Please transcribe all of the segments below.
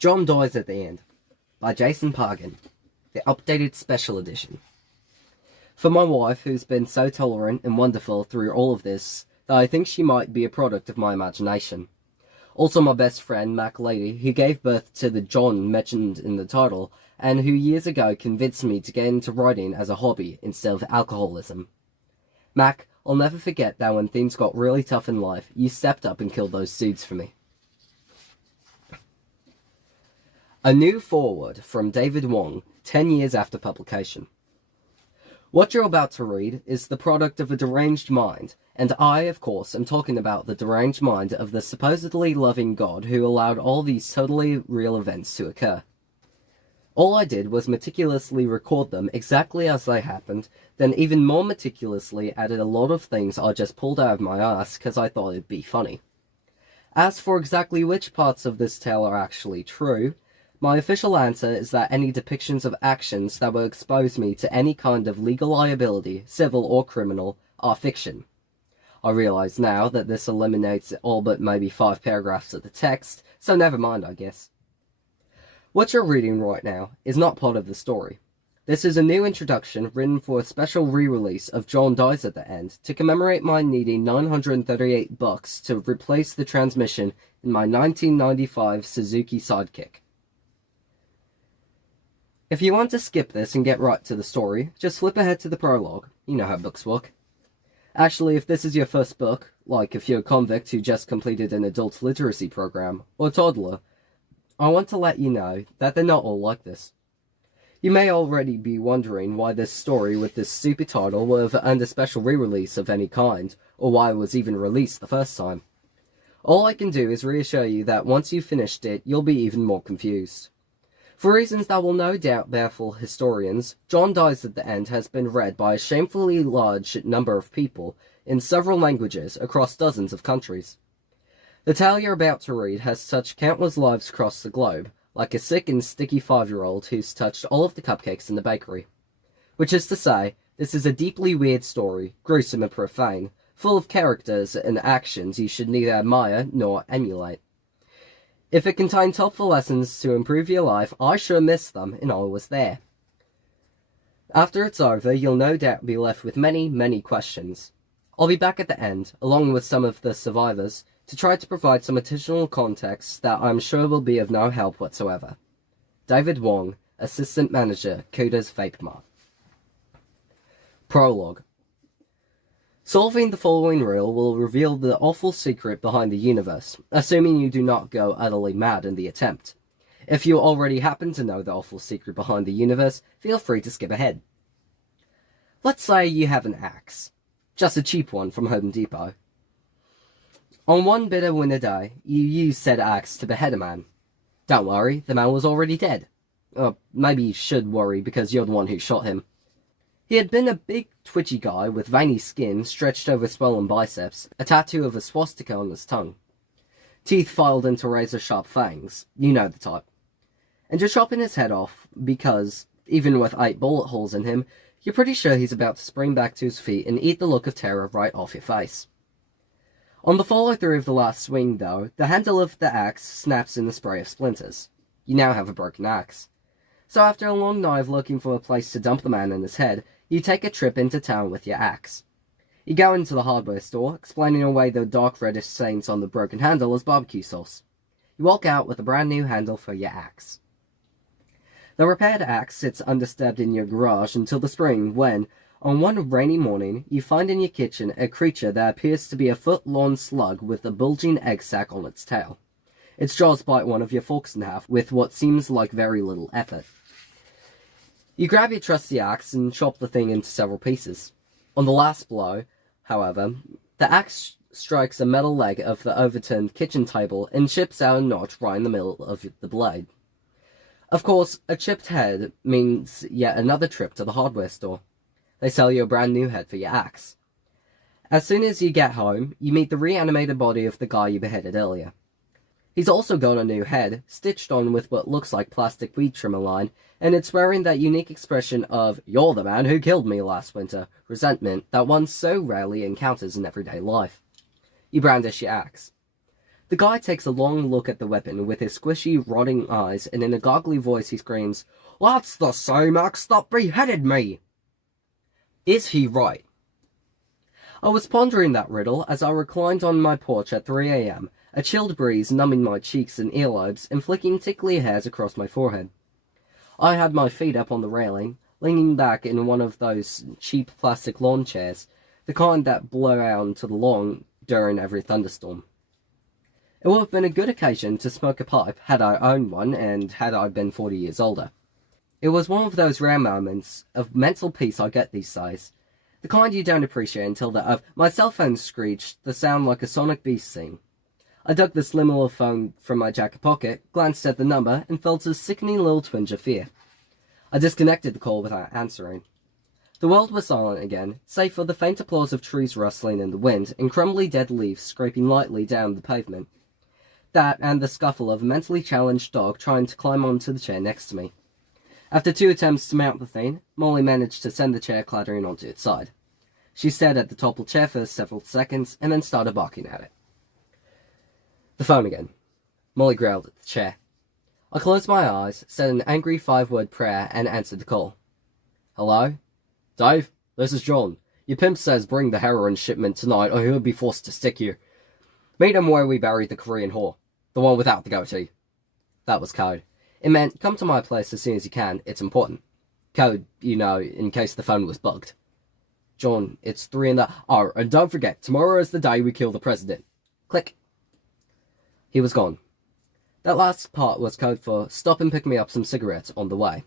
John Dies at the End, by Jason Pargin, the updated special edition. For my wife, who's been so tolerant and wonderful through all of this, that I think she might be a product of my imagination. Also my best friend, Mac Lady, who gave birth to the John mentioned in the title, and who years ago convinced me to get into writing as a hobby instead of alcoholism. Mac, I'll never forget that when things got really tough in life, you stepped up and killed those dudes for me. A new foreword from David Wong, 10 years after publication. What you're about to read is the product of a deranged mind, and I, of course, am talking about the deranged mind of the supposedly loving God who allowed all these totally real events to occur. All I did was meticulously record them exactly as they happened, then even more meticulously added a lot of things I just pulled out of my ass because I thought it'd be funny. As for exactly which parts of this tale are actually true, my official answer is that any depictions of actions that will expose me to any kind of legal liability, civil or criminal, are fiction. I realise now that this eliminates all but maybe 5 paragraphs of the text, so never mind, I guess. What you're reading right now is not part of the story. This is a new introduction written for a special re-release of John Dies at the End to commemorate my needing $938 to replace the transmission in my 1995 Suzuki Sidekick. If you want to skip this and get right to the story, just flip ahead to the prologue. You know how books work. Actually, if this is your first book, like if you're a convict who just completed an adult literacy program, or a toddler, I want to let you know that they're not all like this. You may already be wondering why this story with this stupid title will have earned a special re-release of any kind, or why it was even released the first time. All I can do is reassure you that once you've finished it, you'll be even more confused. For reasons that will no doubt baffle historians, John Dies at the End has been read by a shamefully large number of people in several languages across dozens of countries. The tale you're about to read has touched countless lives across the globe, like a sick and sticky 5-year-old who's touched all of the cupcakes in the bakery. Which is to say, this is a deeply weird story, gruesome and profane, full of characters and actions you should neither admire nor emulate. If it contains helpful lessons to improve your life, I sure missed them, and I was there. After it's over, you'll no doubt be left with many, many questions. I'll be back at the end, along with some of the survivors, to try to provide some additional context that I'm sure will be of no help whatsoever. David Wong, Assistant Manager, Kuda's Vape Mart. Prologue. Solving the following riddle will reveal the awful secret behind the universe, assuming you do not go utterly mad in the attempt. If you already happen to know the awful secret behind the universe, feel free to skip ahead. Let's say you have an axe. Just a cheap one from Home Depot. On one bitter winter day, you use said axe to behead a man. Don't worry, the man was already dead. Or maybe you should worry because you're the one who shot him. He had been a big, twitchy guy with veiny skin stretched over swollen biceps, a tattoo of a swastika on his tongue. Teeth filed into razor-sharp fangs, you know the type. And you're chopping his head off because, even with 8 bullet holes in him, you're pretty sure he's about to spring back to his feet and eat the look of terror right off your face. On the follow-through of the last swing, though, the handle of the axe snaps in a spray of splinters. You now have a broken axe. So after a long night of looking for a place to dump the man in his head, you take a trip into town with your axe. You go into the hardware store, explaining away the dark reddish stains on the broken handle as barbecue sauce. You walk out with a brand new handle for your axe. The repaired axe sits undisturbed in your garage until the spring when, on one rainy morning, you find in your kitchen a creature that appears to be a foot-long slug with a bulging egg sac on its tail. Its jaws bite one of your forks in half with what seems like very little effort. You grab your trusty axe and chop the thing into several pieces. On the last blow, however, the axe strikes a metal leg of the overturned kitchen table and chips out a notch right in the middle of the blade. Of course, a chipped head means yet another trip to the hardware store. They sell you a brand new head for your axe. As soon as you get home, you meet the reanimated body of the guy you beheaded earlier. He's also got a new head, stitched on with what looks like plastic weed trimmer line, and it's wearing that unique expression of, "You're the man who killed me last winter," resentment that one so rarely encounters in everyday life. You brandish your axe. The guy takes a long look at the weapon with his squishy, rotting eyes, and in a goggly voice he screams, "That's the same axe that beheaded me!" Is he right? I was pondering that riddle as I reclined on my porch at 3 a.m., a chilled breeze numbing my cheeks and earlobes and flicking tickly hairs across my forehead. I had my feet up on the railing, leaning back in one of those cheap plastic lawn chairs, the kind that blow out into the lawn during every thunderstorm. It would have been a good occasion to smoke a pipe had I owned one and had I been 40 years older. It was one of those rare moments of mental peace I get these days, the kind you don't appreciate until my cell phone screeched, the sound like a Sonic Beast scene. I dug the slim little phone from my jacket pocket, glanced at the number, and felt a sickening little twinge of fear. I disconnected the call without answering. The world was silent again, save for the faint applause of trees rustling in the wind and crumbly dead leaves scraping lightly down the pavement. That and the scuffle of a mentally challenged dog trying to climb onto the chair next to me. After 2 attempts to mount the thing, Molly managed to send the chair clattering onto its side. She stared at the toppled chair for several seconds and then started barking at it. The phone again. Molly growled at the chair. I closed my eyes, said an angry 5-word prayer, and answered the call. "Hello? Dave, this is John. Your pimp says bring the heroin shipment tonight or he'll be forced to stick you. Meet him where we buried the Korean whore. The one without the goatee." That was code. It meant, come to my place as soon as you can, it's important. Code, you know, in case the phone was bugged. "John, it's 3 in the... Oh, and don't forget, tomorrow is the day we kill the president." Click. He was gone. That last part was code for, stop and pick me up some cigarettes on the way.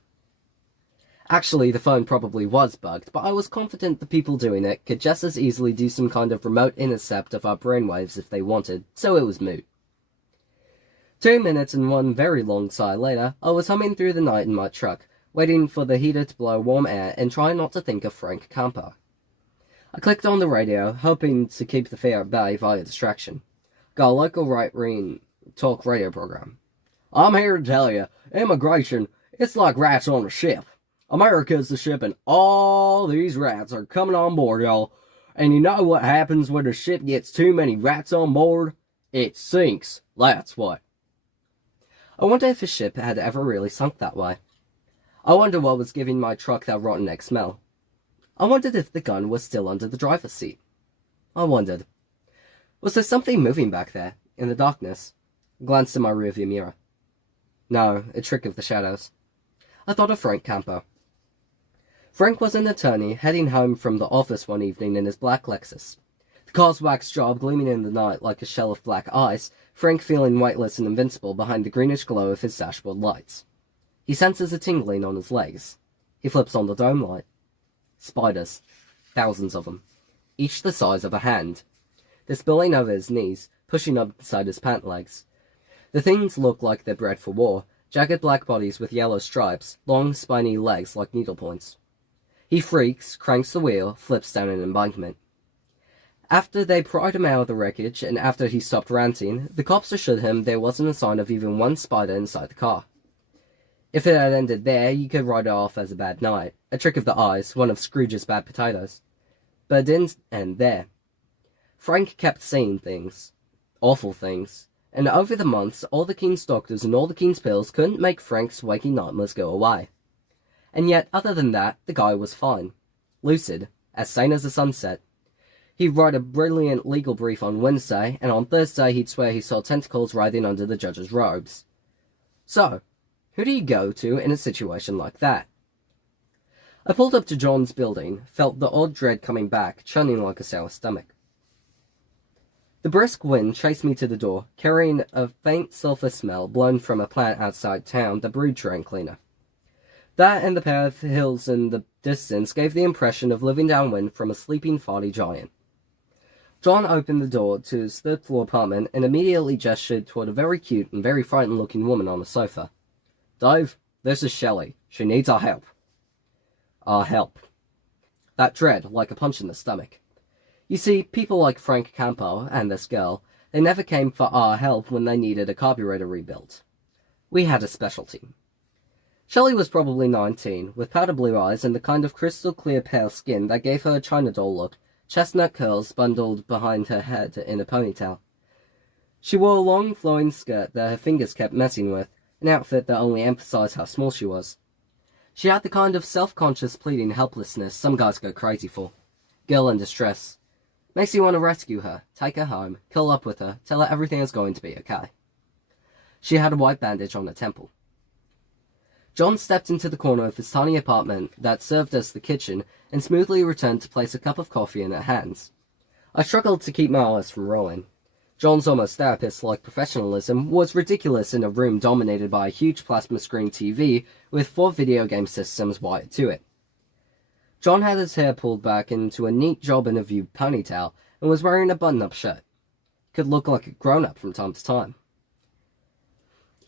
Actually, the phone probably was bugged, but I was confident the people doing it could just as easily do some kind of remote intercept of our brainwaves if they wanted, so it was moot. 2 minutes and 1 very long sigh later, I was humming through the night in my truck, waiting for the heater to blow warm air and trying not to think of Frank Campo. I clicked on the radio, hoping to keep the fear at bay via distraction. Got a local right-wing talk radio program. "I'm here to tell you, immigration, it's like rats on a ship. America's the ship and all these rats are coming on board, y'all. And you know what happens when a ship gets too many rats on board? It sinks, that's what." I wonder if a ship had ever really sunk that way. I wonder what was giving my truck that rotten egg smell. I wondered if the gun was still under the driver's seat. I wondered. Was there something moving back there, in the darkness? I glanced in my rearview mirror. No, a trick of the shadows. I thought of Frank Campo. Frank was an attorney heading home from the office one evening in his black Lexus. The car's wax job gleaming in the night like a shell of black ice, Frank feeling weightless and invincible behind the greenish glow of his dashboard lights. He senses a tingling on his legs. He flips on the dome light. Spiders. Thousands of them. Each the size of a hand. They're spilling over his knees, pushing up beside his pant legs. The things look like they're bred for war, jagged black bodies with yellow stripes, long spiny legs like needlepoints. He freaks, cranks the wheel, flips down an embankment. After they pried him out of the wreckage, and after he stopped ranting, the cops assured him there wasn't a sign of even one spider inside the car. If it had ended there, you could write it off as a bad night, a trick of the eyes, one of Scrooge's bad potatoes. But it didn't end there. Frank kept seeing things. Awful things. And over the months, all the King's doctors and all the King's pills couldn't make Frank's waking nightmares go away. And yet, other than that, the guy was fine. Lucid. As sane as the sunset. He'd write a brilliant legal brief on Wednesday, and on Thursday he'd swear he saw tentacles writhing under the judge's robes. So, who do you go to in a situation like that? I pulled up to John's building, felt the odd dread coming back, churning like a sour stomach. The brisk wind chased me to the door, carrying a faint sulphur smell blown from a plant outside town that brewed drain cleaner. That and the pair of hills in the distance gave the impression of living downwind from a sleeping farty giant. John opened the door to his third-floor apartment and immediately gestured toward a very cute and very frightened-looking woman on a sofa. "Dave, this is Shelley. She needs our help." Our help. That dread, like a punch in the stomach. You see, people like Frank Campo and this girl, they never came for our help when they needed a carburetor rebuilt. We had a specialty. Shelley was probably 19, with powder blue eyes and the kind of crystal-clear pale skin that gave her a China doll look, chestnut curls bundled behind her head in a ponytail. She wore a long, flowing skirt that her fingers kept messing with, an outfit that only emphasized how small she was. She had the kind of self-conscious, pleading helplessness some guys go crazy for. Girl in distress. Makes you want to rescue her, take her home, curl up with her, tell her everything is going to be okay. She had a white bandage on her temple. John stepped into the corner of his tiny apartment that served as the kitchen and smoothly returned to place a cup of coffee in her hands. I struggled to keep my eyes from rolling. John's almost therapist-like professionalism was ridiculous in a room dominated by a huge plasma screen TV with 4 video game systems wired to it. John had his hair pulled back into a neat job-interview ponytail and was wearing a button-up shirt. He could look like a grown-up from time to time.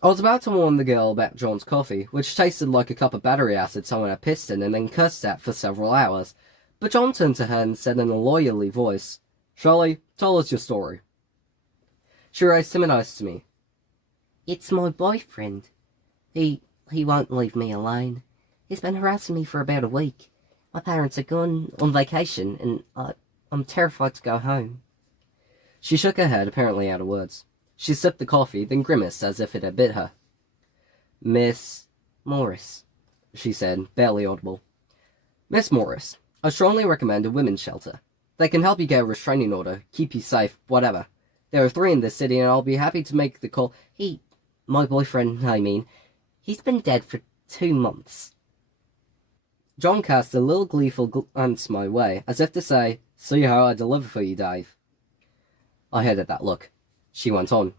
I was about to warn the girl about John's coffee, which tasted like a cup of battery acid someone had pissed in and then cursed at for several hours, but John turned to her and said in a lawyerly voice, "Shirley, tell us your story." She raised timid eyes to me. "It's my boyfriend. He won't leave me alone. He's been harassing me for about a week. My parents are gone on vacation, and I'm terrified to go home." She shook her head, apparently out of words. She sipped the coffee, then grimaced as if it had bit her. "Miss Morris," she said, barely audible. "Miss Morris, I strongly recommend a women's shelter. They can help you get a restraining order, keep you safe, whatever. There are 3 in this city, and I'll be happy to make the call." My boyfriend, I mean, he's been dead for 2 months. John cast a little gleeful glance my way, as if to say, "See how I deliver for you, Dave." I hated that look. She went on.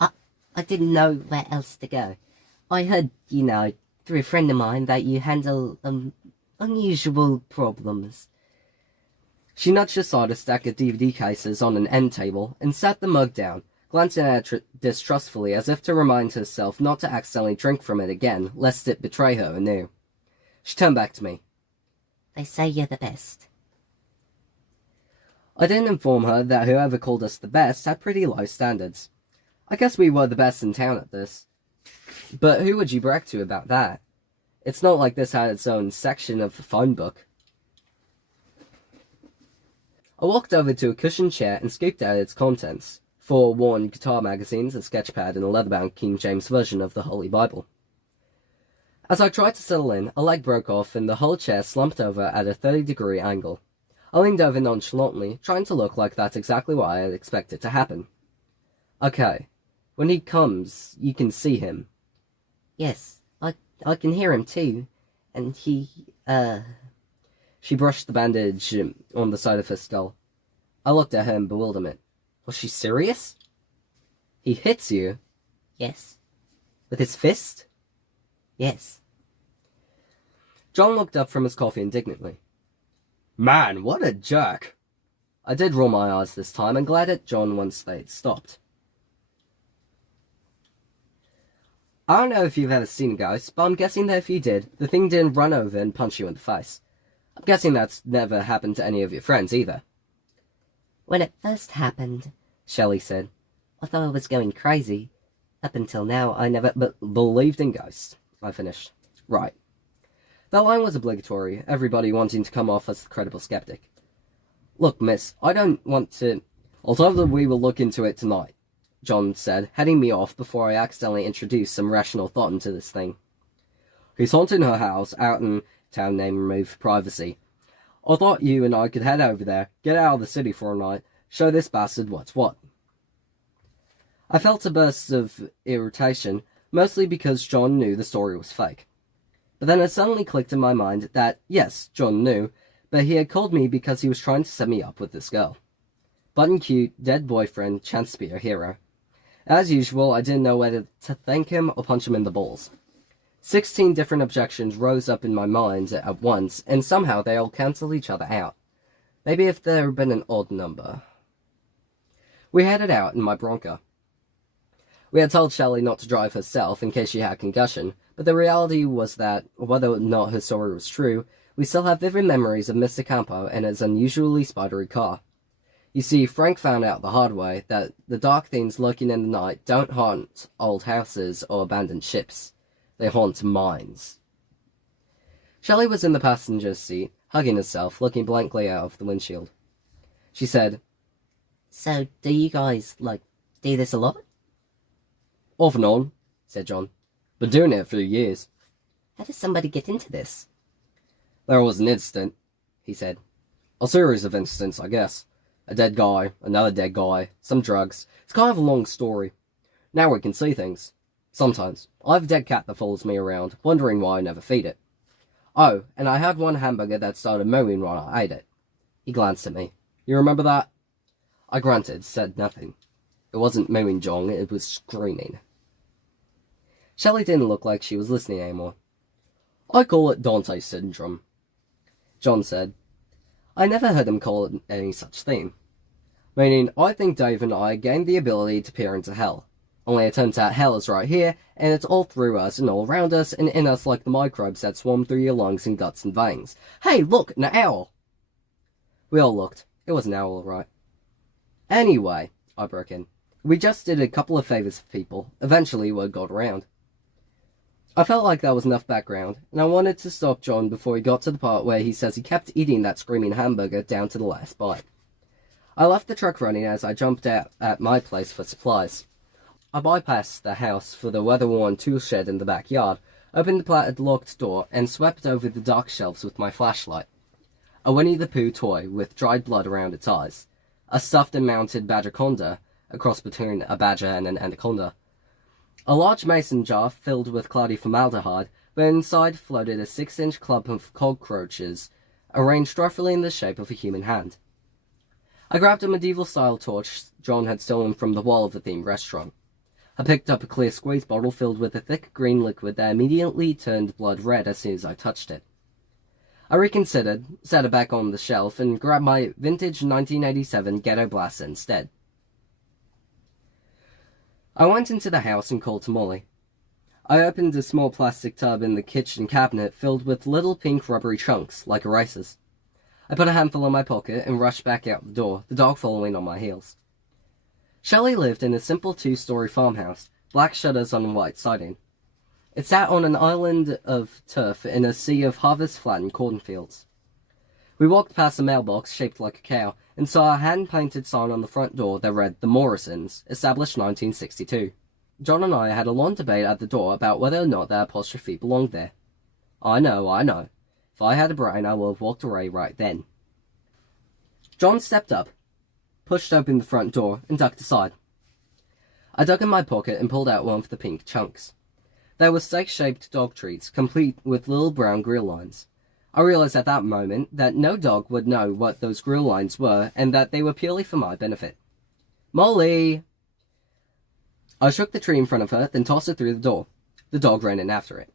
I didn't know where else to go. I heard, through a friend of mine, that you handle, unusual problems." She nudged aside a stack of DVD cases on an end table and sat the mug down, glancing at it distrustfully as if to remind herself not to accidentally drink from it again, lest it betray her anew. She turned back to me. "They say you're the best." I didn't inform her that whoever called us the best had pretty low standards. I guess we were the best in town at this. But who would you brag to about that? It's not like this had its own section of the phone book. I walked over to a cushioned chair and scooped out its contents. 4 worn guitar magazines, a sketchpad, and a leather-bound King James version of the Holy Bible. As I tried to settle in, a leg broke off and the whole chair slumped over at a 30-degree angle. I leaned over nonchalantly, trying to look like that's exactly what I had expected to happen. "Okay, when he comes, you can see him." "Yes, I can hear him too, and he, She brushed the bandage on the side of her skull. I looked at her in bewilderment. Was she serious? "He hits you?" "Yes." "With his fist?" "Yes." John looked up from his coffee indignantly. "Man, what a jerk!" I did roll my eyes this time and glared at John once they'd stopped. I don't know if you've ever seen a ghost, but I'm guessing that if you did, the thing didn't run over and punch you in the face. I'm guessing that's never happened to any of your friends either. "When it first happened," Shelley said, "I thought I was going crazy. Up until now, I never believed in ghosts," I finished. Right. That line was obligatory, everybody wanting to come off as the credible skeptic. "Look, miss, I don't want to—" "I'll tell them we will look into it tonight," John said, heading me off before I accidentally introduced some rational thought into this thing. "He's haunting her house out in town named Removed for Privacy. I thought you and I could head over there, get out of the city for a night, show this bastard what's what." I felt a burst of irritation, mostly because John knew the story was fake. But then it suddenly clicked in my mind that, yes, John knew, but he had called me because he was trying to set me up with this girl. Button cute, dead boyfriend, chance to be a hero. As usual, I didn't know whether to thank him or punch him in the balls. 16 different objections rose up in my mind at once, and somehow they all cancelled each other out. Maybe if there had been an odd number. We headed out in my Bronco. We had told Shelley not to drive herself in case she had concussion, but the reality was that, whether or not her story was true, we still have vivid memories of Mr. Campo and his unusually spidery car. You see, Frank found out the hard way that the dark things lurking in the night don't haunt old houses or abandoned ships. They haunt minds. Shelley was in the passenger seat, hugging herself, looking blankly out of the windshield. She said, "So, do you guys, Do this a lot? Off and on, said John. Been doing it for years. How does somebody get into this? There was an incident, he said. A series of incidents, I guess. A dead guy, another dead guy, some drugs. It's kind of a long story. Now we can see things. Sometimes. I have a dead cat that follows me around, wondering why I never feed it. Oh, and I had one hamburger that started mooing when I ate it. He glanced at me. You remember that? I grunted, said nothing. It wasn't mooing, John, it was screaming. Shelley didn't look like she was listening anymore. I call it Dante syndrome, John said. I never heard him call it any such thing. Meaning, I think Dave and I gained the ability to peer into hell. Only it turns out hell is right here, and it's all through us and all around us and in us like the microbes that swarm through your lungs and guts and veins. Hey, look, an owl! We all looked. It was an owl, all right. Anyway, I broke in. We just did a couple of favours for people. Eventually, word got around. I felt like that was enough background, and I wanted to stop John before he got to the part where he says he kept eating that screaming hamburger down to the last bite. I left the truck running as I jumped out at my place for supplies. I bypassed the house for the weather-worn tool shed in the backyard, opened the padlocked door, and swept over the dark shelves with my flashlight. A Winnie the Pooh toy with dried blood around its eyes. A stuffed and mounted badgerconda, a cross between a badger and an anaconda. A large mason jar filled with cloudy formaldehyde, but inside floated a 6-inch clump of cockroaches, arranged roughly in the shape of a human hand. I grabbed a medieval-style torch John had stolen from the wall of the themed restaurant. I picked up a clear squeeze bottle filled with a thick green liquid that immediately turned blood red as soon as I touched it. I reconsidered, set it back on the shelf, and grabbed my vintage 1987 Ghetto Blaster instead. I went into the house and called to Molly. I opened a small plastic tub in the kitchen cabinet filled with little pink rubbery chunks, like erasers. I put a handful in my pocket and rushed back out the door, the dog following on my heels. Shelley lived in a simple 2-story farmhouse, black shutters on white siding. It sat on an island of turf in a sea of harvest-flattened cornfields. We walked past a mailbox shaped like a cow and saw a hand-painted sign on the front door that read, The Morrisons, established 1962. John and I had a long debate at the door about whether or not that apostrophe belonged there. I know. If I had a brain, I would have walked away right then. John stepped up, pushed open the front door, and ducked aside. I dug in my pocket and pulled out one of the pink chunks. They were steak-shaped dog treats, complete with little brown grill lines. I realized at that moment that no dog would know what those grill lines were, and that they were purely for my benefit. Molly! I shook the tree in front of her, then tossed it through the door. The dog ran in after it.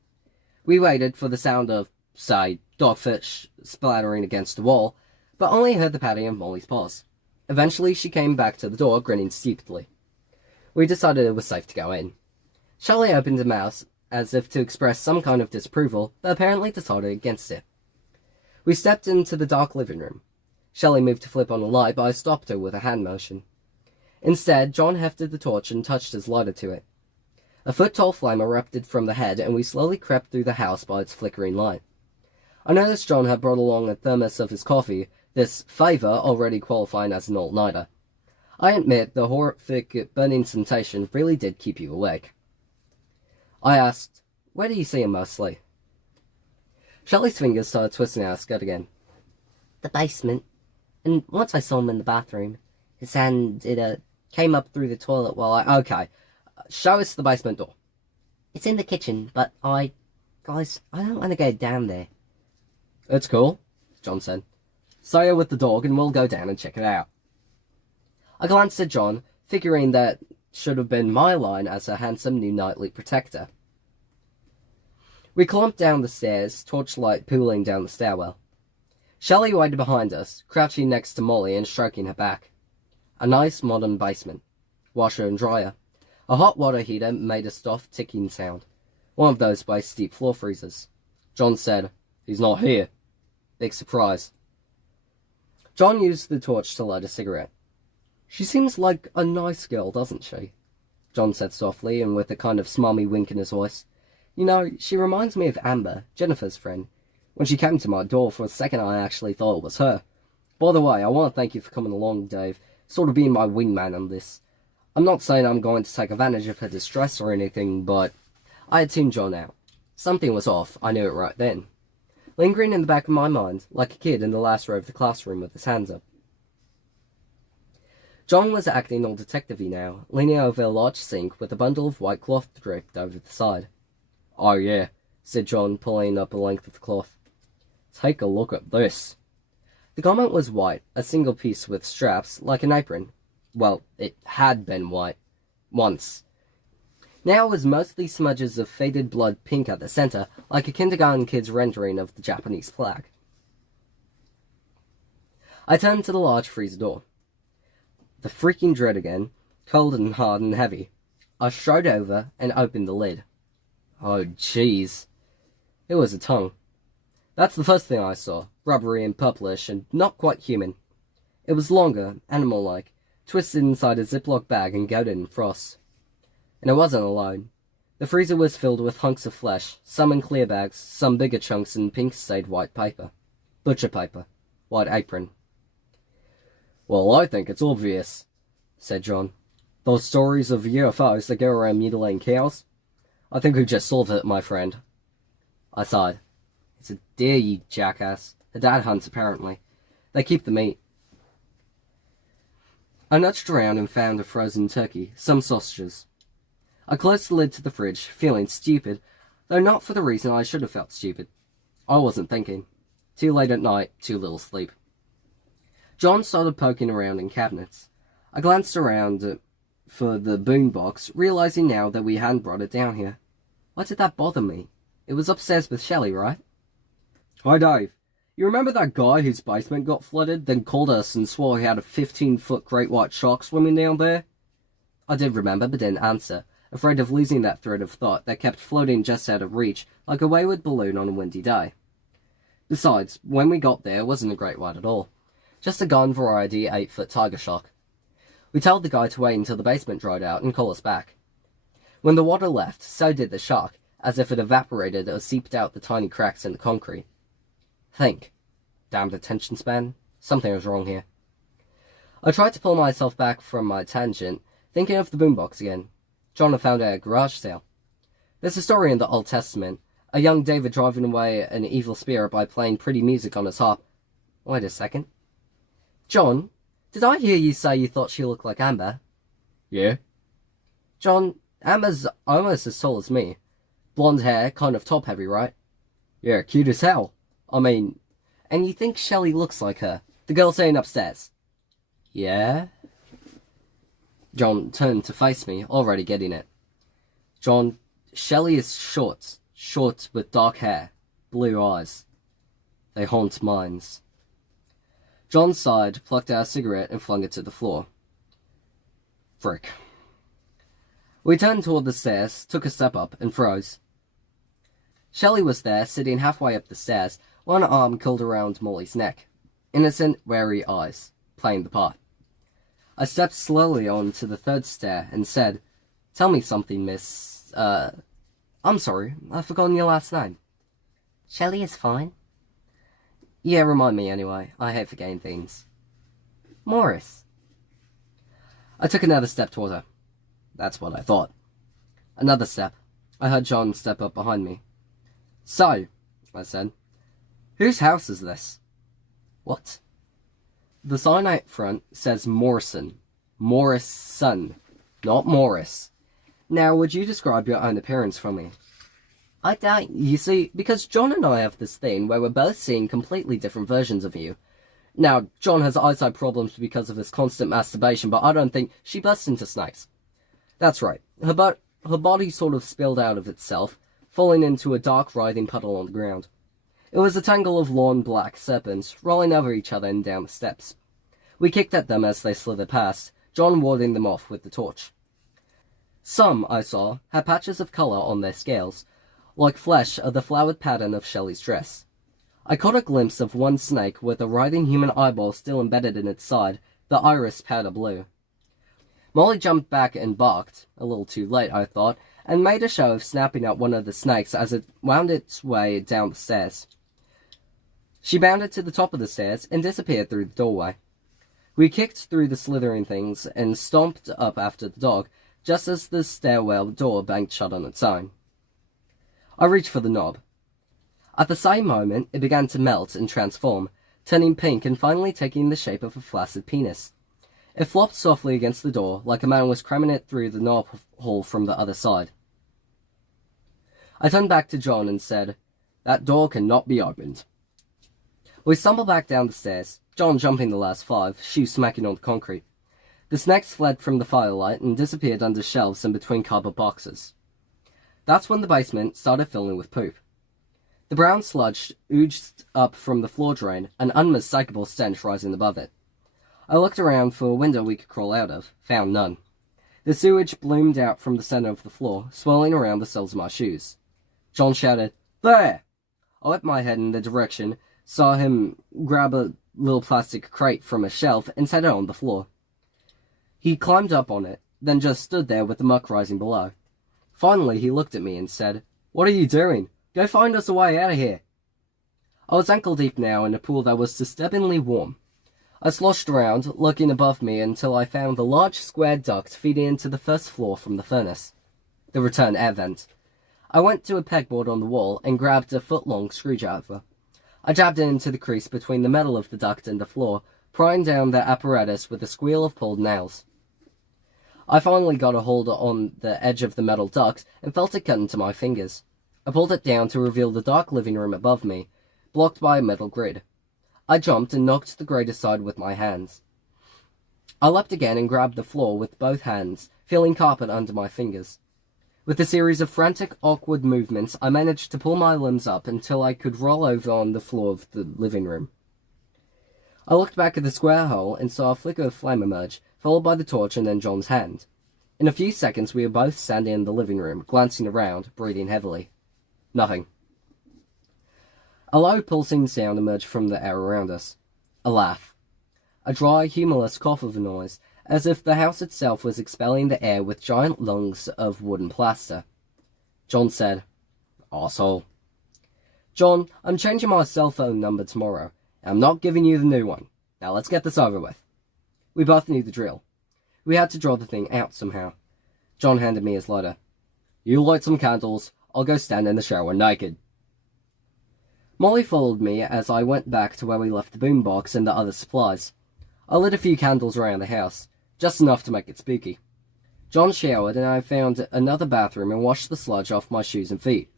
We waited for the sound of, say, dogfish splattering against the wall, but only heard the patting of Molly's paws. Eventually, she came back to the door, grinning stupidly. We decided it was safe to go in. Shelley opened her mouth as if to express some kind of disapproval, but apparently decided against it. We stepped into the dark living room. Shelley moved to flip on a light, but I stopped her with a hand motion. Instead, John hefted the torch and touched his lighter to it. A foot-tall flame erupted from the head, and we slowly crept through the house by its flickering light. I noticed John had brought along a thermos of his coffee, this favour already qualifying as an all-nighter. I admit the horrific burning sensation really did keep you awake. I asked, where do you see him mostly? Shelley's fingers started twisting out her skirt again. The basement. And once I saw him in the bathroom. His hand, came up through the toilet while I... Okay, show us the basement door. It's in the kitchen, but Guys, I don't want to go down there. It's cool, John said. Stay here with the dog and we'll go down and check it out. I glanced at John, figuring that should have been my line as a handsome new nightly protector. We clumped down the stairs, torchlight pooling down the stairwell. Shelley waited behind us, crouching next to Molly and stroking her back. A nice modern basement. Washer and dryer. A hot water heater made a soft ticking sound. One of those waist-deep floor freezers. John said, "He's not here." Big surprise. John used the torch to light a cigarette. "She seems like a nice girl, doesn't she?" John said softly and with a kind of smarmy wink in his voice. "You know, she reminds me of Amber, Jennifer's friend. When she came to my door, for a second I actually thought it was her. By the way, I want to thank you for coming along, Dave, sort of being my wingman on this. I'm not saying I'm going to take advantage of her distress or anything, but I had tuned John out. Something was off, I knew it right then. Lingering in the back of my mind, like a kid in the last row of the classroom with his hands up. John was acting all detective-y now, leaning over a large sink with a bundle of white cloth draped over the side. "Oh yeah," said John, pulling up a length of the cloth. "Take a look at this." The garment was white, a single piece with straps, like an apron. Well, it had been white. Once. Now it was mostly smudges of faded blood pink at the center, like a kindergarten kid's rendering of the Japanese flag. I turned to the large freezer door. The freaking dread again, cold and hard and heavy. I strode over and opened the lid. Oh, jeez. It was a tongue. That's the first thing I saw, rubbery and purplish and not quite human. It was longer, animal-like, twisted inside a Ziploc bag and coated in frost. And it wasn't alone. The freezer was filled with hunks of flesh, some in clear bags, some bigger chunks in pink-stained white paper. Butcher paper. White apron. "Well, I think it's obvious," said John. "Those stories of UFOs that go around mutilating cows? I think we just solved it, my friend." I sighed. "It's a deer, you jackass. The dad hunts, apparently. They keep the meat." I nudged around and found a frozen turkey, some sausages. I closed the lid to the fridge, feeling stupid, though not for the reason I should have felt stupid. I wasn't thinking. Too late at night, too little sleep. John started poking around in cabinets. I glanced around for the boombox, realizing now that we hadn't brought it down here. Why did that bother me? It was upstairs with Shelley, right? "Hi, Dave. You remember that guy whose basement got flooded, then called us and swore he had a 15-foot great white shark swimming down there?" I did remember, but didn't answer, afraid of losing that thread of thought that kept floating just out of reach, like a wayward balloon on a windy day. Besides, when we got there, it wasn't a great white at all. Just a garden variety 8-foot tiger shark. We told the guy to wait until the basement dried out and call us back. When the water left, so did the shark, as if it evaporated or seeped out the tiny cracks in the concrete. Think. Damned attention span. Something was wrong here. I tried to pull myself back from my tangent, thinking of the boombox again. John had found it at a garage sale. There's a story in the Old Testament, a young David driving away an evil spirit by playing pretty music on his harp. Wait a second. John, did I hear you say you thought she looked like Amber? Yeah. John, Amber's almost as tall as me. Blonde hair, kind of top-heavy, right? Yeah, cute as hell. I mean, and you think Shelley looks like her? The girl staying upstairs? Yeah? John turned to face me, already getting it. John, Shelley is short with dark hair, blue eyes. They haunt minds. John sighed, plucked out a cigarette, and flung it to the floor. Frick. We turned toward the stairs, took a step up, and froze. Shelley was there, sitting halfway up the stairs, one arm curled around Molly's neck. Innocent, wary eyes, playing the part. I stepped slowly on to the third stair and said, "Tell me something, miss, I'm sorry, I've forgotten your last name." Shelley is fine. Yeah, remind me anyway. I hate forgetting things. Morris. I took another step toward her. That's what I thought. Another step. I heard John step up behind me. "So," I said, "whose house is this?" "What?" "The sign out front says Morrison. Morrison, not Morris. Now, would you describe your own appearance for me?" I doubt You see, because John and I have this thing where we're both seeing completely different versions of you. Now, John has eyesight problems because of his constant masturbation, but I don't think she burst into snakes. That's right. Her body sort of spilled out of itself, falling into a dark writhing puddle on the ground. It was a tangle of long black serpents, rolling over each other and down the steps. We kicked at them as they slithered past, John warding them off with the torch. Some, I saw, had patches of colour on their scales, like flesh of the flowered pattern of Shelley's dress. I caught a glimpse of one snake with a writhing human eyeball still embedded in its side, the iris powder blue. Molly jumped back and barked, a little too late, I thought, and made a show of snapping at one of the snakes as it wound its way down the stairs. She bounded to the top of the stairs and disappeared through the doorway. We kicked through the slithering things and stomped up after the dog, just as the stairwell door banged shut on its own. I reached for the knob. At the same moment, it began to melt and transform, turning pink and finally taking the shape of a flaccid penis. It flopped softly against the door, like a man was cramming it through the knob hole from the other side. I turned back to John and said, "That door cannot be opened." We stumbled back down the stairs, John jumping the last 5, shoes smacking on the concrete. The snakes fled from the firelight and disappeared under shelves and between cardboard boxes. That's when the basement started filling with poop. The brown sludge oozed up from the floor drain, an unmistakable stench rising above it. I looked around for a window we could crawl out of, found none. The sewage bloomed out from the center of the floor, swirling around the soles of my shoes. John shouted, "There!" I whipped my head in the direction, saw him grab a little plastic crate from a shelf and set it on the floor. He climbed up on it, then just stood there with the muck rising below. Finally, he looked at me and said, "What are you doing? Go find us a way out of here." I was ankle deep now in a pool that was disturbingly warm. I sloshed around, looking above me until I found the large square duct feeding into the first floor from the furnace. The return air vent. I went to a pegboard on the wall and grabbed a foot-long screwdriver. I jabbed it into the crease between the metal of the duct and the floor, prying down the apparatus with a squeal of pulled nails. I finally got a hold on the edge of the metal duct and felt it cut into my fingers. I pulled it down to reveal the dark living room above me, blocked by a metal grid. I jumped and knocked the grate aside with my hands. I leapt again and grabbed the floor with both hands, feeling carpet under my fingers. With a series of frantic, awkward movements, I managed to pull my limbs up until I could roll over on the floor of the living room. I looked back at the square hole and saw a flicker of flame emerge, followed by the torch and then John's hand. In a few seconds, we were both standing in the living room, glancing around, breathing heavily. Nothing. A low pulsing sound emerged from the air around us. A laugh. A dry, humorless cough of a noise, as if the house itself was expelling the air with giant lungs of wooden plaster. John said, "Arsehole." "John, I'm changing my cell phone number tomorrow, and I'm not giving you the new one. Now let's get this over with." We both knew the drill. We had to draw the thing out somehow. John handed me his lighter. "You light some candles, I'll go stand in the shower naked." Molly followed me as I went back to where we left the boombox and the other supplies. I lit a few candles around the house, just enough to make it spooky. John showered and I found another bathroom and washed the sludge off my shoes and feet.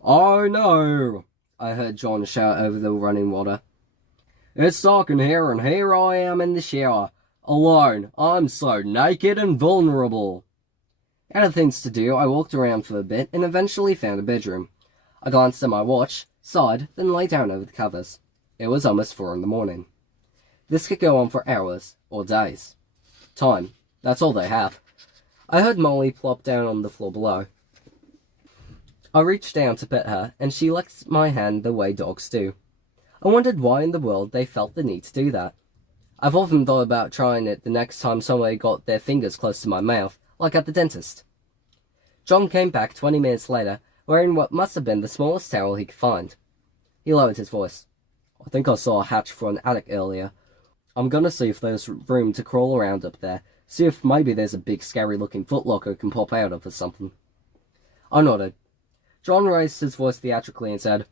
"Oh no!" I heard John shout over the running water. "It's dark in here and here I am in the shower, alone. I'm so naked and vulnerable." Out of things to do, I walked around for a bit and eventually found a bedroom. I glanced at my watch, sighed, then lay down over the covers. It was almost 4 in the morning. This could go on for hours, or days. Time, that's all they have. I heard Molly plop down on the floor below. I reached down to pet her, and she licked my hand the way dogs do. I wondered why in the world they felt the need to do that. I've often thought about trying it the next time somebody got their fingers close to my mouth, like at the dentist. John came back 20 minutes later, wearing what must have been the smallest towel he could find. He lowered his voice. "I think I saw a hatch for an attic earlier. I'm gonna see if there's room to crawl around up there, see if maybe there's a big scary-looking footlocker can pop out of or something." I nodded. John raised his voice theatrically and said,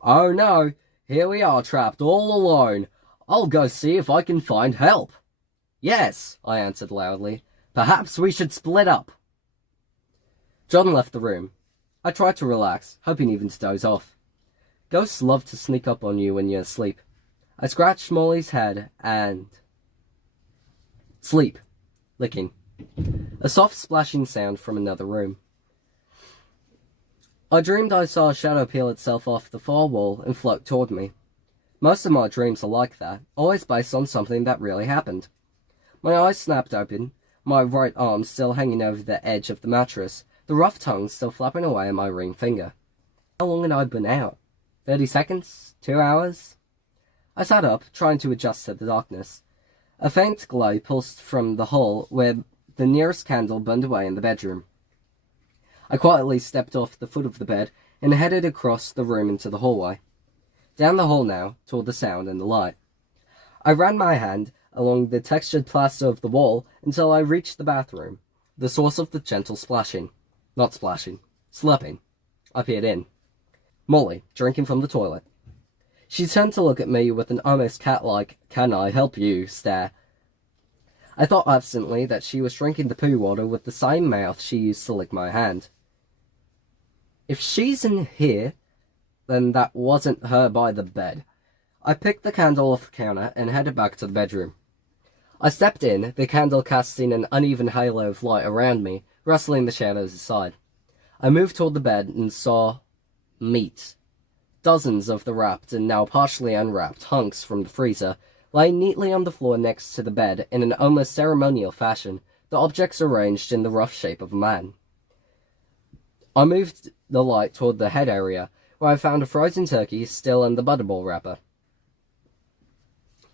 "Oh no, here we are trapped all alone. I'll go see if I can find help." "Yes," I answered loudly. "Perhaps we should split up." John left the room. I tried to relax, hoping even to doze off. Ghosts love to sneak up on you when you're asleep. I scratched Molly's head and... Sleep. Licking. A soft splashing sound from another room. I dreamed I saw a shadow peel itself off the far wall and float toward me. Most of my dreams are like that, always based on something that really happened. My eyes snapped open, my right arm still hanging over the edge of the mattress, the rough tongue still flapping away on my ring finger. How long had I been out? 30 seconds? 2 hours? I sat up, trying to adjust to the darkness. A faint glow pulsed from the hole where the nearest candle burned away in the bedroom. I quietly stepped off the foot of the bed and headed across the room into the hallway. Down the hall now, toward the sound and the light. I ran my hand along the textured plaster of the wall until I reached the bathroom, the source of the gentle splashing. Not splashing. Slurping. I peered in. Molly, drinking from the toilet. She turned to look at me with an almost cat-like, "Can I help you?" stare. I thought absently that she was drinking the poo water with the same mouth she used to lick my hand. If she's in here, then that wasn't her by the bed. I picked the candle off the counter and headed back to the bedroom. I stepped in, the candle casting an uneven halo of light around me, rustling the shadows aside. I moved toward the bed and saw meat. Dozens of the wrapped and now partially unwrapped hunks from the freezer lay neatly on the floor next to the bed in an almost ceremonial fashion, the objects arranged in the rough shape of a man. I moved the light toward the head area, where I found a frozen turkey still in the butterball wrapper.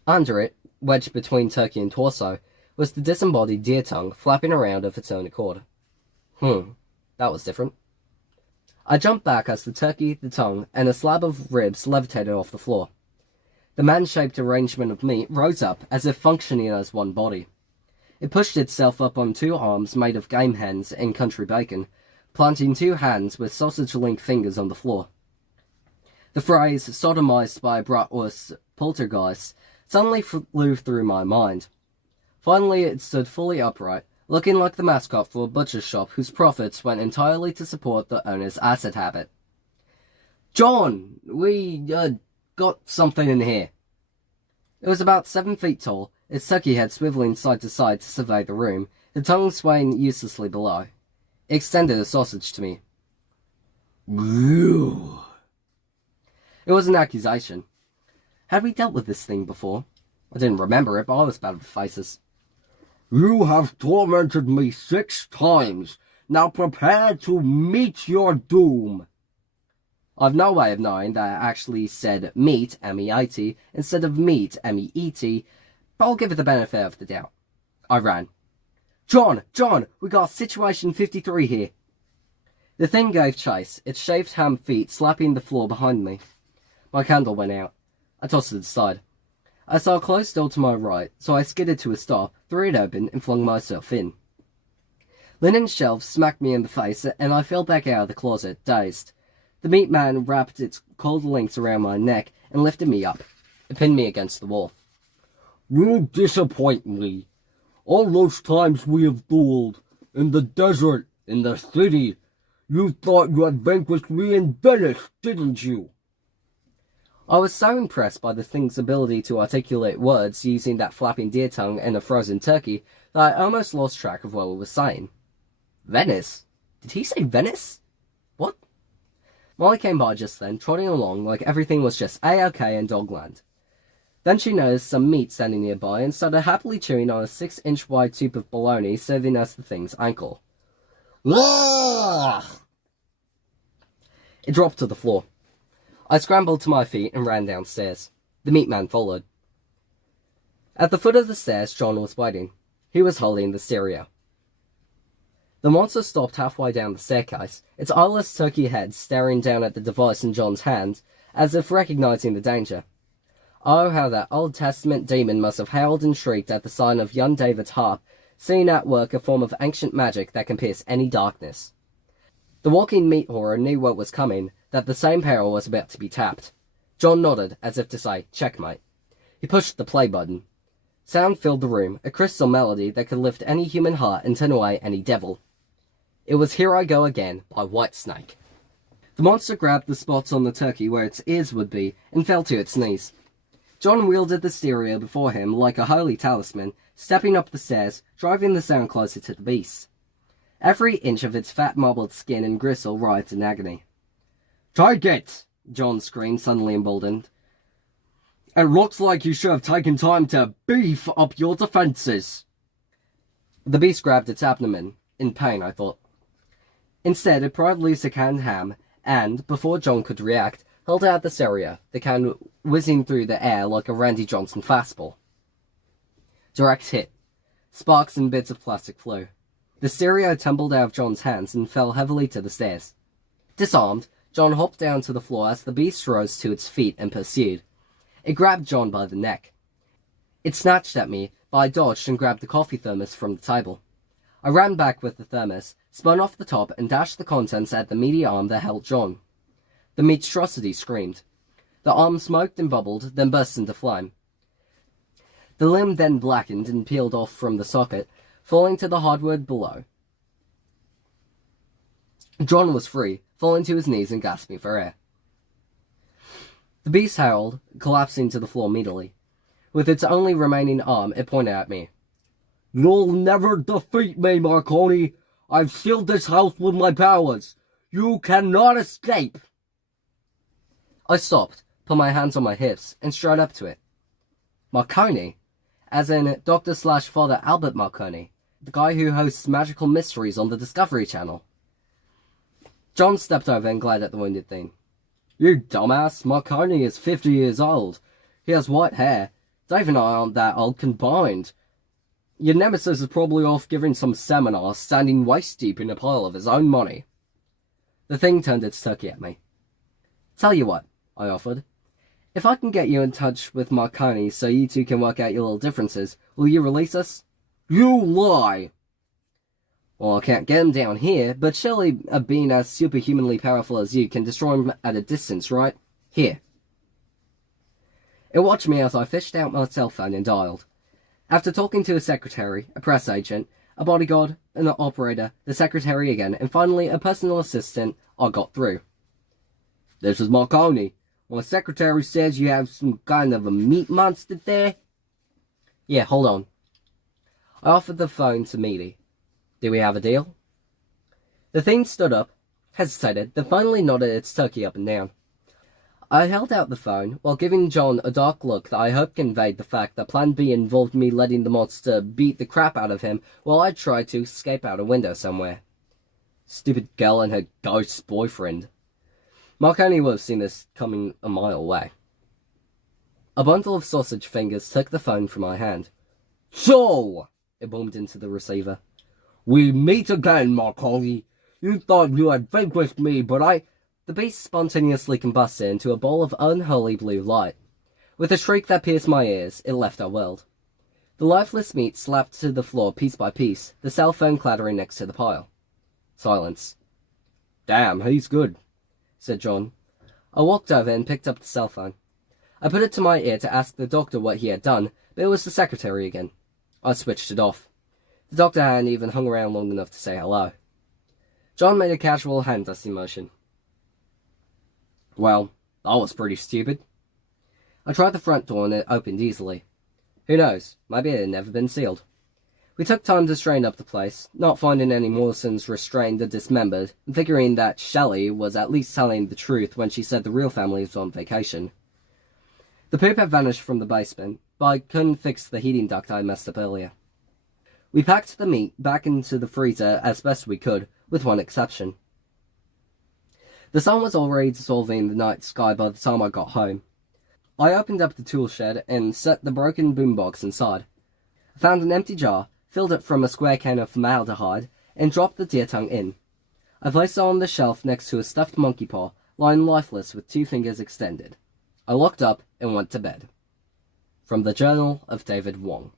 Under it, wedged between turkey and torso, was the disembodied deer tongue flapping around of its own accord. That was different. I jumped back as the turkey, the tongue, and a slab of ribs levitated off the floor. The man-shaped arrangement of meat rose up as if functioning as one body. It pushed itself up on two arms made of game hens and country bacon, planting two hands with sausage-link fingers on the floor. The phrase, sodomized by a bratwurst poltergeist, suddenly flew through my mind. Finally it stood fully upright, looking like the mascot for a butcher's shop whose profits went entirely to support the owner's acid habit. "John, we, got something in here." It was about 7 feet tall, its turkey head swiveling side to side to survey the room, the tongue swaying uselessly below. It extended a sausage to me. "You." It was an accusation. Had we dealt with this thing before? I didn't remember it, but I was bad with faces. "You have tormented me 6 times. Now prepare to meet your doom." I've no way of knowing that I actually said meat, M-E-I-T, instead of meat, M-E-E-T, but I'll give it the benefit of the doubt. I ran. John, we got situation 53 here." The thing gave chase, its shaved ham feet slapping the floor behind me. My candle went out. I tossed it aside. I saw a closed door to my right, so I skidded to a stop, threw it open, and flung myself in. Linen shelves smacked me in the face, and I fell back out of the closet, dazed. The meat man wrapped its cold links around my neck and lifted me up. It pinned me against the wall. "You disappoint me. All those times we have dueled, in the desert, in the city, you thought you had vanquished me in Venice, didn't you?" I was so impressed by the thing's ability to articulate words using that flapping deer tongue and a frozen turkey that I almost lost track of what it was saying. Venice? Did he say Venice? What? Molly came by just then, trotting along like everything was just A-OK in Dogland. Then she noticed some meat standing nearby and started happily chewing on a 6-inch wide tube of bologna serving as the thing's ankle. Ugh! It dropped to the floor. I scrambled to my feet and ran downstairs. The meat man followed. At the foot of the stairs, John was waiting. He was holding the stereo. The monster stopped halfway down the staircase, its eyeless turkey head staring down at the device in John's hand, as if recognizing the danger. Oh, how that Old Testament demon must have howled and shrieked at the sign of young David's harp, seeing at work a form of ancient magic that can pierce any darkness. The walking meat horror knew what was coming, that the same peril was about to be tapped. John nodded, as if to say, checkmate. He pushed the play button. Sound filled the room, a crystal melody that could lift any human heart and turn away any devil. It was Here I Go Again by Whitesnake. The monster grabbed the spots on the turkey where its ears would be and fell to its knees. John wielded the stereo before him like a holy talisman, stepping up the stairs, driving the sound closer to the beast. Every inch of its fat marbled skin and gristle writhed in agony. "Take it!" John screamed, suddenly emboldened. "It looks like you should have taken time to beef up your defenses." The beast grabbed its abdomen. In pain, I thought. Instead, it pried loose a canned ham, and, before John could react, held out the stereo, the can whizzing through the air like a Randy Johnson fastball. Direct hit. Sparks and bits of plastic flew. The stereo tumbled out of John's hands and fell heavily to the stairs. Disarmed, John hopped down to the floor as the beast rose to its feet and pursued. It grabbed John by the neck. It snatched at me, but I dodged and grabbed the coffee thermos from the table. I ran back with the thermos, spun off the top, and dashed the contents at the meaty arm that held John. The monstrosity screamed. The arm smoked and bubbled, then burst into flame. The limb then blackened and peeled off from the socket, falling to the hardwood below. John was free, falling to his knees and gasping for air. The beast howled, collapsing to the floor immediately. With its only remaining arm, it pointed at me. "You'll never defeat me, Marconi! I've sealed this house with my powers! You cannot escape!" I stopped, put my hands on my hips, and strode up to it. Marconi? As in Dr./Father Albert Marconi, the guy who hosts Magical Mysteries on the Discovery Channel. John stepped over and glared at the wounded thing. "You dumbass, Marconi is 50 years old. He has white hair. Dave and I aren't that old combined. Your nemesis is probably off giving some seminar, standing waist-deep in a pile of his own money." The thing turned its turkey at me. "Tell you what," I offered. "If I can get you in touch with Marconi so you two can work out your little differences, will you release us?" "You lie!" "Well, I can't get him down here, but surely a being as superhumanly powerful as you can destroy him at a distance, right? Here." It watched me as I fished out my cell phone and dialed. After talking to a secretary, a press agent, a bodyguard, an operator, the secretary again, and finally a personal assistant, I got through. "This is Marconi. My secretary says you have some kind of a meat monster there." "Yeah, hold on." I offered the phone to Meaty. "Do we have a deal?" The thing stood up, hesitated, then finally nodded its turkey up and down. I held out the phone, while giving John a dark look that I hoped conveyed the fact that Plan B involved me letting the monster beat the crap out of him while I tried to escape out a window somewhere. Stupid girl and her ghost boyfriend. Marconi would have seen this coming a mile away. A bundle of sausage fingers took the phone from my hand. "So," it boomed into the receiver, "we meet again, Marconi. You thought you had vanquished me, but The beast spontaneously combusted into a ball of unholy blue light. With a shriek that pierced my ears, it left our world. The lifeless meat slapped to the floor piece by piece, the cell phone clattering next to the pile. Silence. "Damn, he's good," said John. I walked over and picked up the cell phone. I put it to my ear to ask the doctor what he had done, but it was the secretary again. I switched it off. The doctor hadn't even hung around long enough to say hello. John made a casual hand-dusting motion. "Well, that was pretty stupid." I tried the front door and it opened easily. Who knows, maybe it had never been sealed. We took time to straighten up the place, not finding any Morrisons restrained or dismembered, and figuring that Shelley was at least telling the truth when she said the real family was on vacation. The poop had vanished from the basement, but I couldn't fix the heating duct I messed up earlier. We packed the meat back into the freezer as best we could, with one exception. The sun was already dissolving the night sky by the time I got home. I opened up the tool shed and set the broken boombox inside. I found an empty jar, filled it from a square can of formaldehyde, and dropped the deer tongue in. I placed it on the shelf next to a stuffed monkey paw, lying lifeless with 2 fingers extended. I locked up and went to bed. From the Journal of David Wong.